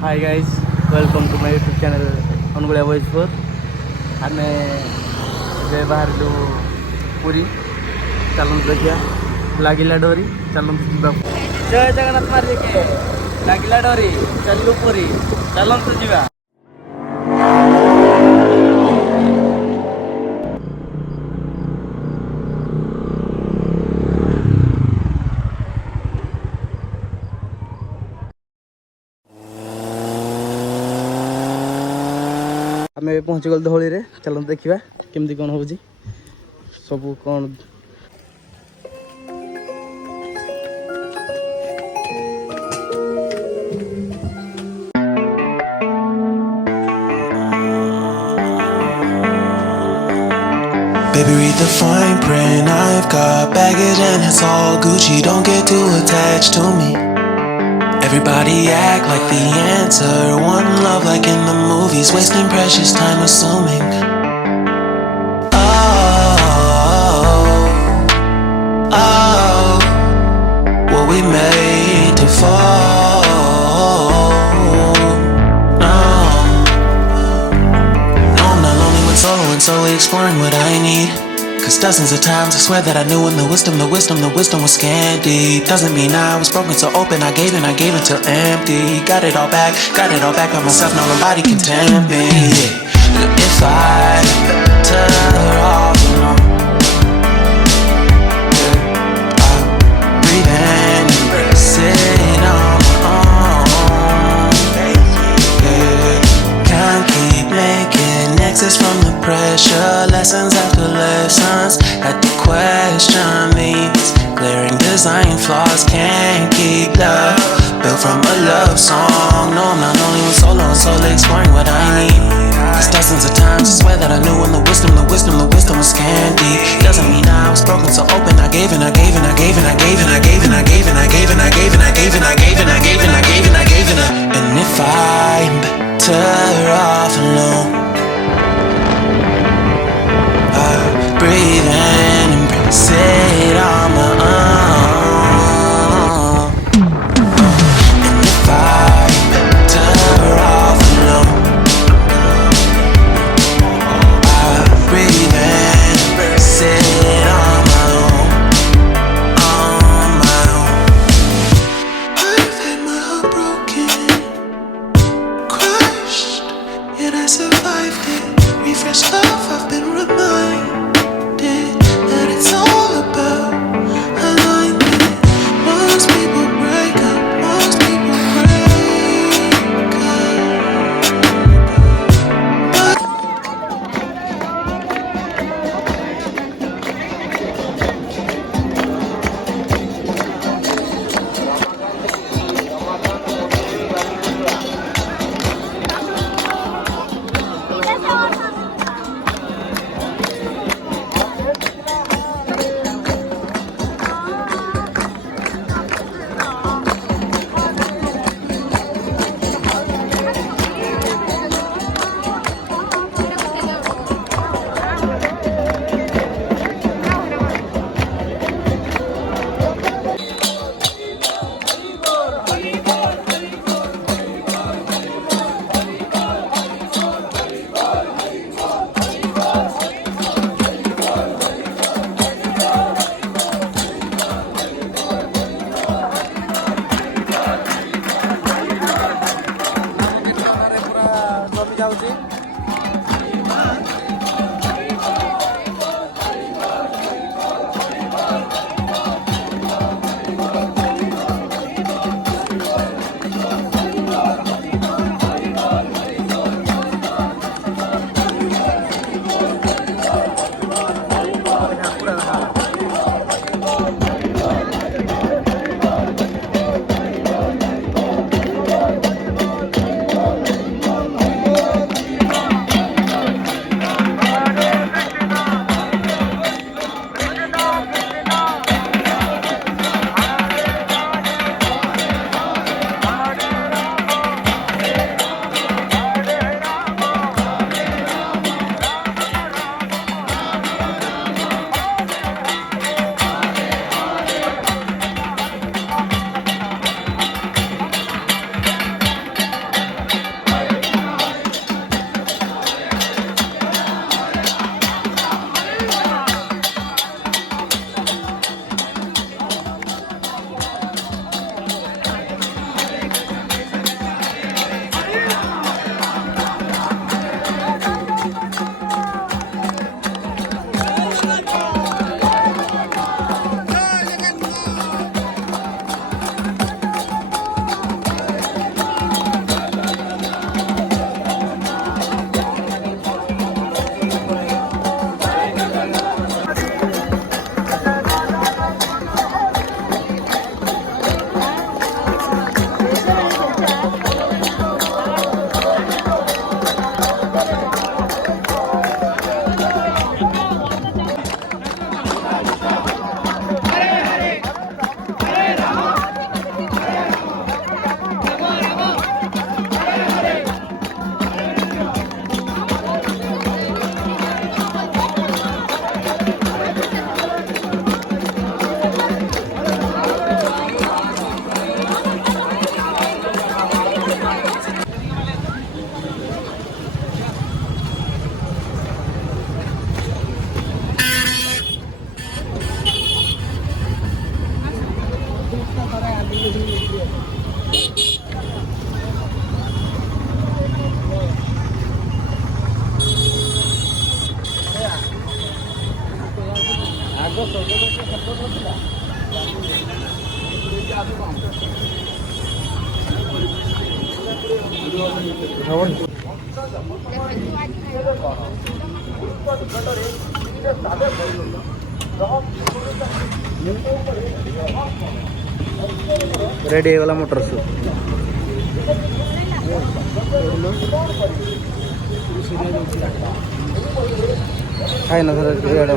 Hi guys, welcome to my YouTube channel Anuguliya Bhojpur. आम बाहर पूरी चलत देखिया लगिला डोरी चलत जा। जय जगन्नाथ मारिके लगिला डोरी चलू पूरी चलत जा। आम पहुँची गल धौली रे। चलते देखा केमती कौन हो सब कौन। Baby, read the fine print. I've got baggage and it's all Gucci. Don't get too attached to me. Everybody act like the answer. One love like in the movies. Wasting precious time assuming. Oh, oh, were we made to fall? No, no, I'm not lonely when solo and solely exploring what I need. Cause dozens of times I swear that I knew when the wisdom was scanty. Doesn't mean I was broken so open, I gave it till empty. Got it all back by myself, now nobody can tempt me. If I turn off alone, I'll breathe in, embrace it on my own. Can't keep making exits from the pressure. Lessons after lessons, had to question these glaring design flaws. Can't keep love built from a love song. No, I'm not only with solo and solely exploring what I need. Cause dozens of times I swear that I knew when the wisdom was scanty. Doesn't mean I was broken so open, I gave and I gave and I gave and I gave and I gave and I gave and I gave and I gave and I gave and I gave and I gave and I gave and I gave and I. And if I'm better off alone, breathe in, embrace it on my own. And if I'm better off alone, breathe in, embrace it on my own, on my own. I've had my heart broken, crushed, yet I survived it. Refresh love, I've been reminded that it's all about alignment. Most people break up, most people break up. Ready वाला motor सु आहे ना sir गाड्या